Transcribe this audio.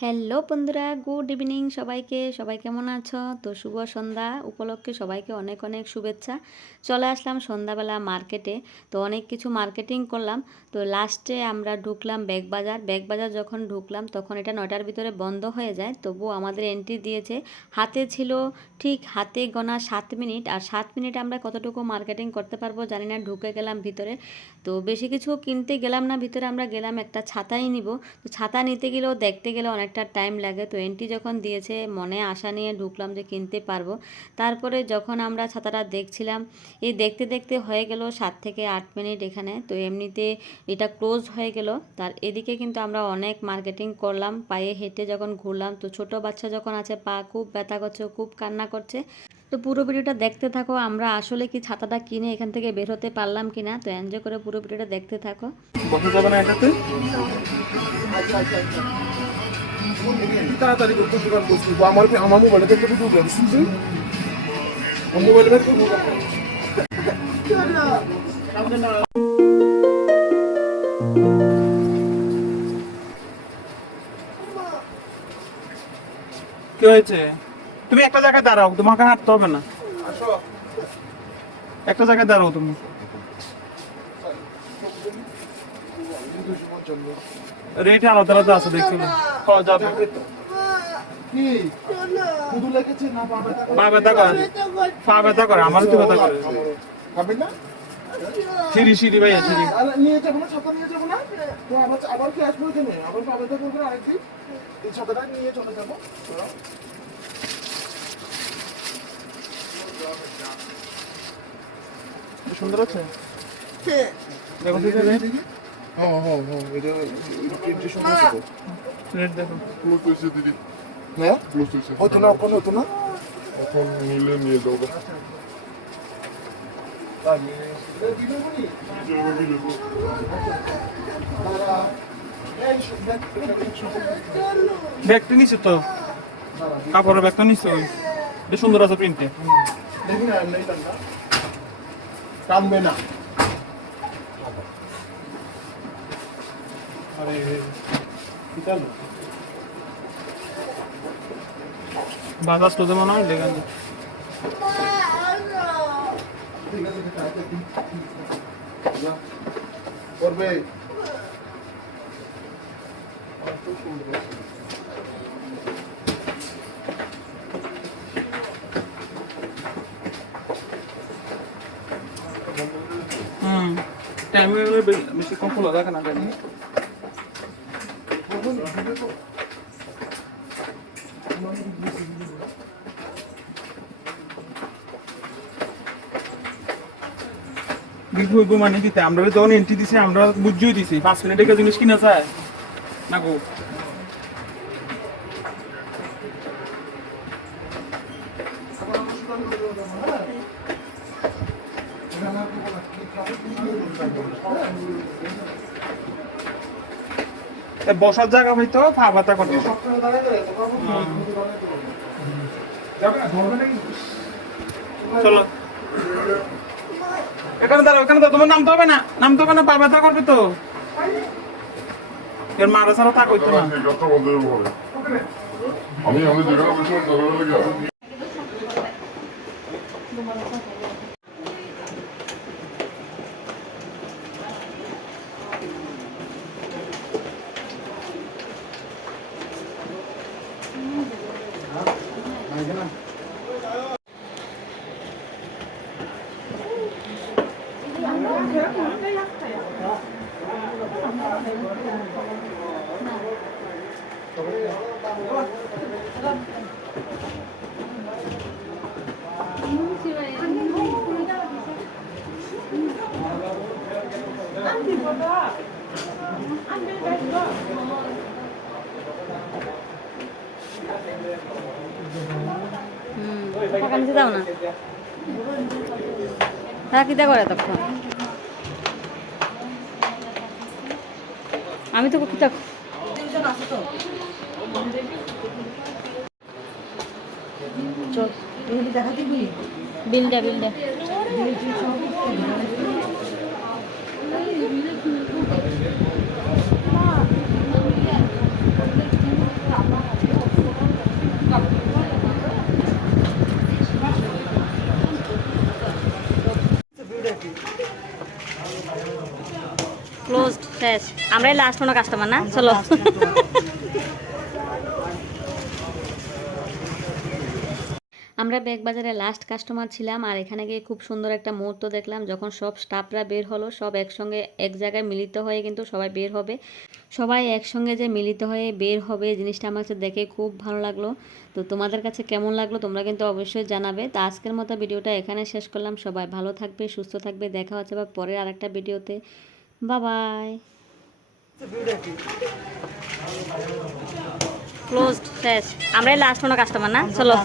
Hello বন্ধুরা, good evening সবাইকে। সবাই কেমন আছো? তো শুভ সন্ধ্যা। উপলক্ষে সবাইকে অনেক অনেক শুভেচ্ছা। চলে আসলাম সন্ধ্যাবেলা মার্কেটে। তো অনেক কিছু মার্কেটিং করলাম। তো লাস্টে আমরা ঢুকলাম ব্যাগ বাজার। ব্যাগ বাজার যখন ঢুকলাম, তখন এটা নয়টার ভিতরে বন্ধ হয়ে যায়। তবু আমাদের এন্ট্রি দিয়েছে, হাতে ছিল ঠিক হাতে গোনা সাত মিনিট। আর সাত মিনিটে আমরা কতটুকু মার্কেটিং করতে পারব জানি না, ঢুকে গেলাম ভিতরে। তো বেশি কিছু কিনতে গেলাম না, ভিতরে আমরা গেলাম একটা ছাতাই নিব। তো ছাতা নিতে গেলেও, দেখতে গেলে অনেকটা টাইম লাগে। তো এন্ট্রি যখন দিয়েছে, মনে আশা নিয়ে ঢুকলাম যে কিনতে পারব। তারপরে যখন আমরা ছাতাটা দেখছিলাম, এই দেখতে দেখতে হয়ে গেল সাত থেকে আট মিনিট এখানে। তো এমনিতে এটা ক্লোজ হয়ে গেল। তার এদিকে কিন্তু আমরা অনেক মার্কেটিং করলাম, পায়ে হেঁটে যখন ঘুরলাম, তো ছোট বাচ্চা যখন আছে, পা খুব ব্যথা করছে, খুব কান্না করছে। তো পুরো ভিডিওটা দেখতে থাকো আমরা আসলে কি ছাতাটা কিনে এখান থেকে বের হতে পারলাম কিনা? তো এনজয় করে পুরো ভিডিওটা দেখতে থাকো। বসা যাবে না এটাতে তাড়াতাড়ি করতে দোকান বসবি আমার আমার মোবাইলে দেখতে ভিডিও করছিস তুই আমার মোবাইলে বের কি হয়েছে? তুমি একটা জায়গায় দাঁড়াও তোমাকে হাঁটতে হবে না। একটা জায়গায় দাঁড়াও তুমি। রেট আলাদা আলাদা আছে দেখছি না যাবে। কি? লেগেছে না পা ব্যথা করে? পা ব্যথা করে। আমারও তো ব্যথা করে। খাবেন না? সিঁড়ি সিঁড়ি ভাইয়া সিঁড়ি। নিয়ে যাব না ছাতা নিয়ে যাব না? তো আবার আবার কি আসব আবার বাবাটা করবে আরেকদিন? এই ছাতাটা নিয়ে চলে যাব চলো। সুন্দর আছে? দেখো ঠিক আছে হ্যাঁ হ্যাঁ হ্যাঁ এটা প্রিন্টের সময় আছে তো। রেট দেখো। ক্লোজ হয়েছে দিদি। হ্যাঁ? ক্লোজ হয়েছে হতো না এখন হতো না। এখন নিলে নিয়ে যাব। ব্যাগটা নিচ্ছে তো? কাপড়ের ব্যাগটা নিচ্ছে ওই বেশ সুন্দর আছে প্রিন্টে দেখি না এমনি টানটা টানবে না আরে বিশাল বাজাজ তো মনে হয় লেগে আছে। করবে বিলকুল মানে কি আমরা যখন এন্ট্রি দিছি, আমরা বুঝিয়ে দিছি। পাঁচ মিনিটে একটা জিনিস কিনা চায় না গো। বসার জায়গা হয়তো ফা বাতা করতে চলো এখানে দাঁড়াও এখানে দাঁড়াও তোমার নামতে হবে না নামতে হবে না পা ব্যথা করবে তো এর মারা ছাড়া তা করতো না এই কথা বলতে হবে আমি আমি যেখানে বসে দাঁড়ানো লাগে হুম টাকা নিচে যাও না? তারা কিতা করে তখন? আমি তো চল বিলটা বিলটা আমরাই লাস্ট কোনো কাস্টমার না, চলো। আমরা ব্যাগ বাজারে লাস্ট কাস্টমার ছিলাম আর এখানে গিয়ে খুব সুন্দর একটা মুহূর্ত দেখলাম, যখন সব স্টাফরা বের হলো, সব একসঙ্গে এক জায়গায় মিলিত হয়ে কিন্তু সবাই বের হবে। সবাই একসঙ্গে যে মিলিত হয়ে বের হবে জিনিসটা আমার কাছে দেখে খুব ভালো লাগল। তো তোমাদের কাছে কেমন লাগল তোমরা কিন্তু অবশ্যই জানাবে। তো আজকের মতো ভিডিওটা এখানে শেষ করলাম। সবাই ভালো থাকবে, সুস্থ থাকবে। দেখা হচ্ছে বা পরের আরেকটা ভিডিওতে। বাবাই ক্লোজড শেষ. আমরাই লাস্ট কোনো কাস্টমার না? চলো।